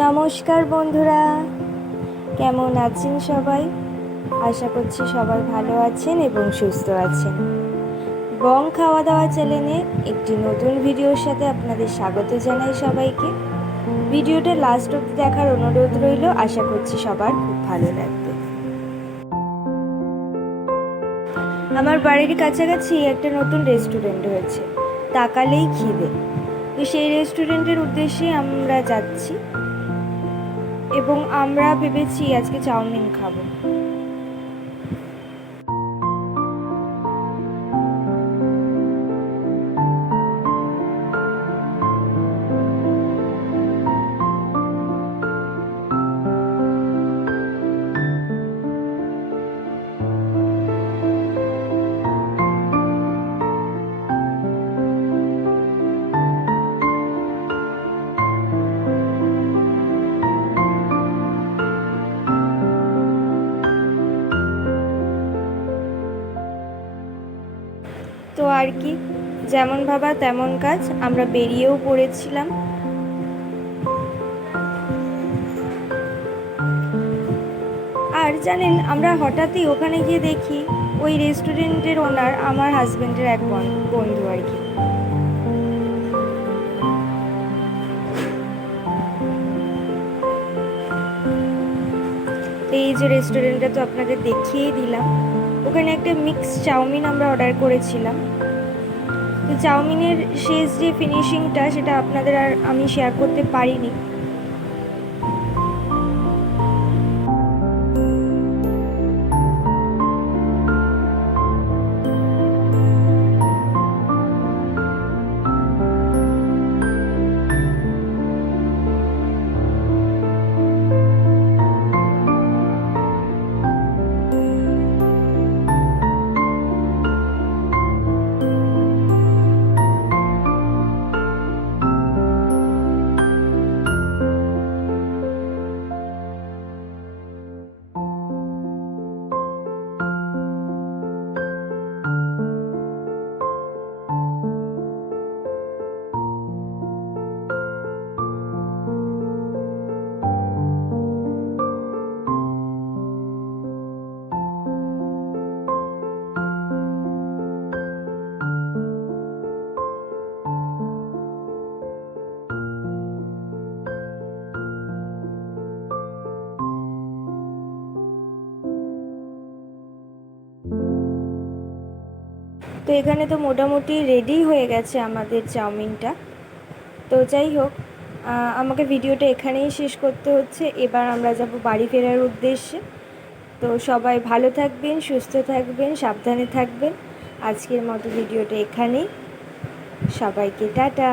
নমস্কার বন্ধুরা, কেমন আছেন সবাই? আশা করছি সবাই ভালো আছেন এবং সুস্থ আছেন। বং খাওয়া দাওয়া চ্যানেলে একটি নতুন ভিডিওর সাথে আপনাদের স্বাগত জানাই সবাইকে। ভিডিওটা লাস্ট অবধি দেখার অনুরোধ রইল, আশা করছি সবার খুব ভালো লাগবে। আমার বাড়ির কাছাকাছি একটা নতুন রেস্টুরেন্ট হয়েছে, তাকালেই খিদে। তো সেই রেস্টুরেন্টের উদ্দেশ্যে আমরা যাচ্ছি এবং আমরা ভেবেছি আজকে চাউমিন খাবো। তো আর কি, যেমন ভাবা তেমন কাজ, আমরা বেরিয়েও পড়েছিলাম। আর জানেন, আমরা হঠাৎই ওখানে গিয়ে দেখি ওই রেস্টুরেন্টের ওনার আমার হাজব্যান্ডের এক বন্ধু আর কি। এই যে রেস্টুরেন্টটা তো আপনাদের দেখিয়েই দিলাম। ওখানে একটা মিক্স চাউমিন আমরা অর্ডার করেছিলাম। তো চাউমিনের শেষ যে ফিনিশিংটা সেটা আপনাদের আর আমি শেয়ার করতে পারিনি। তো এখানে তো মোটামুটি রেডি হয়ে গেছে আমাদের চাউমিনটা। তো যাই হোক, আমাকে ভিডিওটা এখানেই শেষ করতে হচ্ছে। এবার আমরা যাব বাড়ি ফেরার উদ্দেশ্যে। তো সবাই ভালো থাকবেন, সুস্থ থাকবেন, সাবধানে থাকবেন। আজকের মতো ভিডিওটা এখানেই। সবাইকে টাটা।